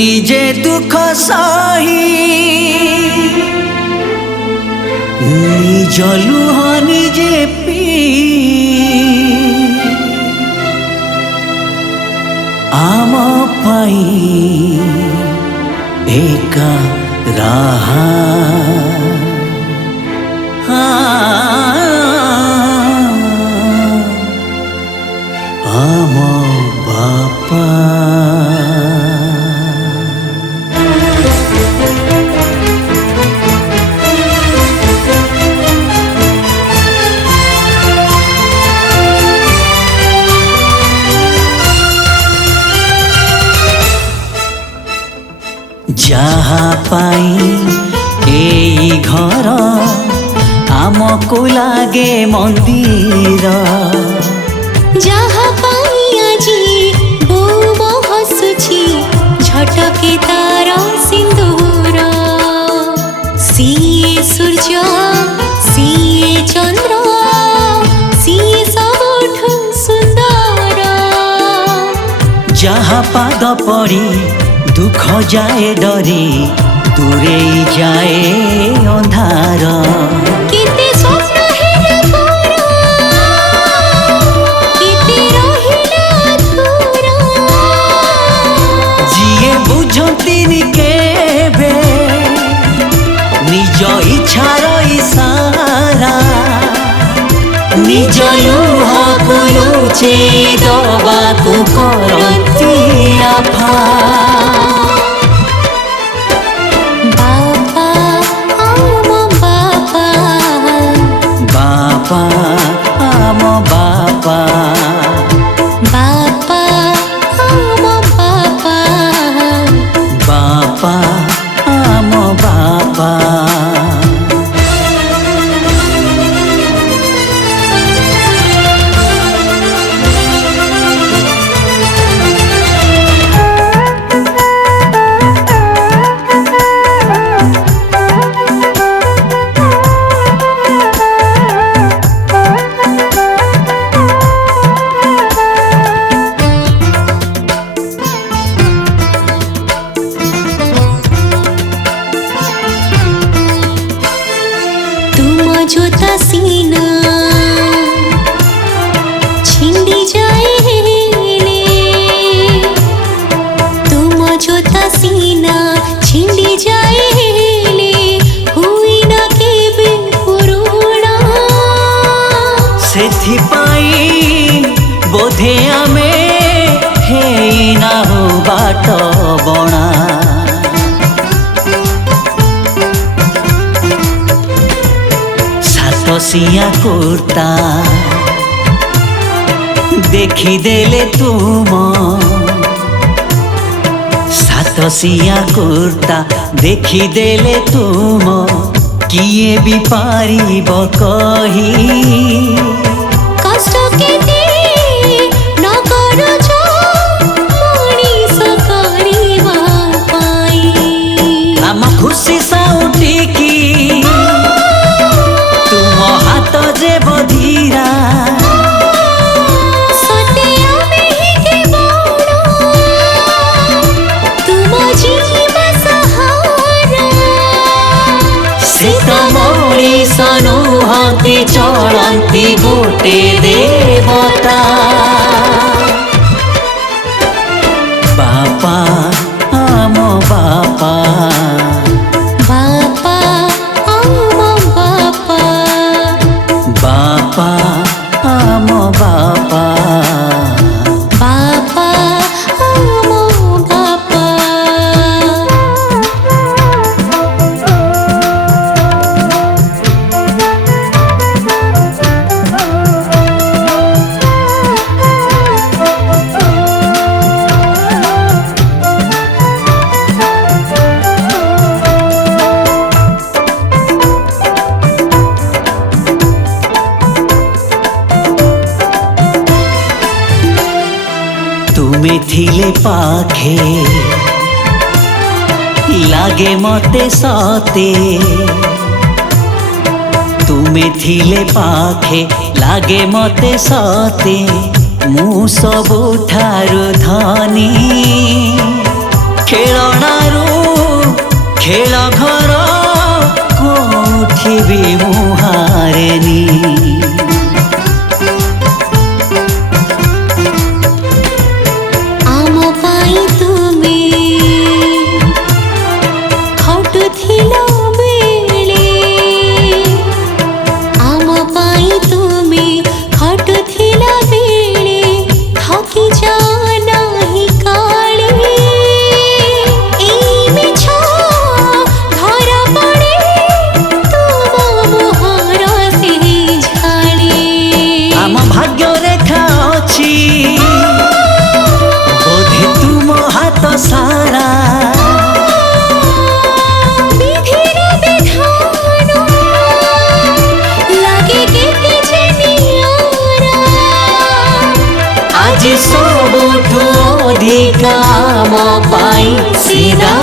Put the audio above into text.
निजे दुख सही निज लुह निजे पी आम पाई एका राहा आम बापा जहा पाई एई घर आमको लागे मंदिर जहा पाई आजी बोम हसुची झटके तार सिंदूर सीए सूर्य सीए चंद्र सीए सबुठु सुंदर जहा पाद पड़ी दुख जाए डरी दूरे जाए अंधार केते स्वप्न हेला पर केते रहिला अधूरा जिए बुझंतीनि केबे निज इच्छार इशारा निज लुह लुचे दबाकू करती आफा आम बापा बापा आम बापा बापा आम बापा जोता सीना छिंदी जाए हेले तुम जोता सीना छिंदी जाए हेले हुई ना केबे पुरुणा सेथि पाई बोधे आमे हेई ना हो बाट बणा सिया कुर्ता देखी देले तुम सात सिया कुर्ता देखी देले तुम किए भी पारिब कही कष्ट के न करो जो मनीष करिबा पाई आम खुशी साउटी की तुम हाथ जे बधीरा सते आमे के बौड़ा तुम जीवा सहारा से तमोरी सनुहति चलंती गोटे देवता बापा आम बापा बापा आम बापा बापा आम बापा बापा आम बापा तुमे थिले पाखे लागे मते सते तुमे थिले पाखे लागे मते सते मु सबुठारु धनी खेलनारू खेल घर कोठी भी मुहारेनी आम पाई तुमे खटुथिला बेले आम पाई तुमे खटुथिला बेले थकी जाना ही काले ई मिछ धरा पड़े तुम मुहर से झाले आम भाग्य रेखा अछि बोधे तुम हाथ सारा विधिर विधान लागे केते जे नियारा आज सबुठु अधिक आम पाई सिरा